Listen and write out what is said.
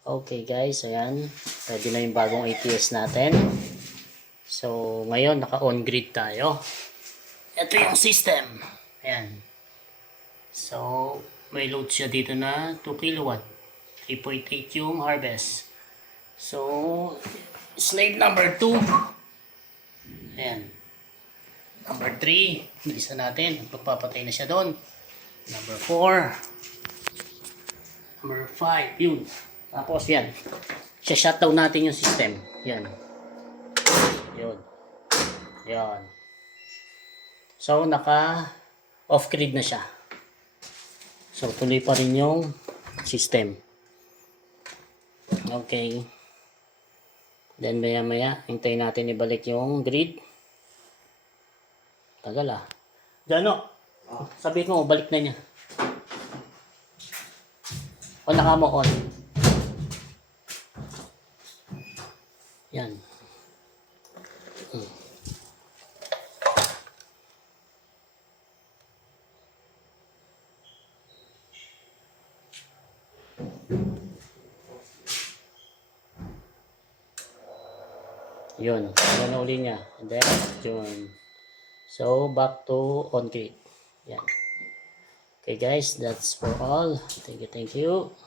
Okay guys, ayan. Ready na yung bagong ATS natin. So, ngayon naka-on grid tayo. Ito yung system. Ayan. So, may load siya dito na 2 kilowatt. 3.8 yung harvest. So, slave number 2. Ayan. Number 3. Bilisan natin. Magpapatay na siya doon. Number 4. Number 5. Yun. Tapos yan. Shutdown natin yung system. Yan. Yun. Yan. So, naka-off grid na siya. So, tuloy pa rin yung system. Okay. Then, maya-maya, hintayin natin ibalik yung grid. Tagal ah. Gano? Sabihin mo, balik na niya. O, naka mo on. Yan. Yun. Yan na uli niya. And then, yun. So, back to on grid. Yan. Okay guys, that's for all. Thank you.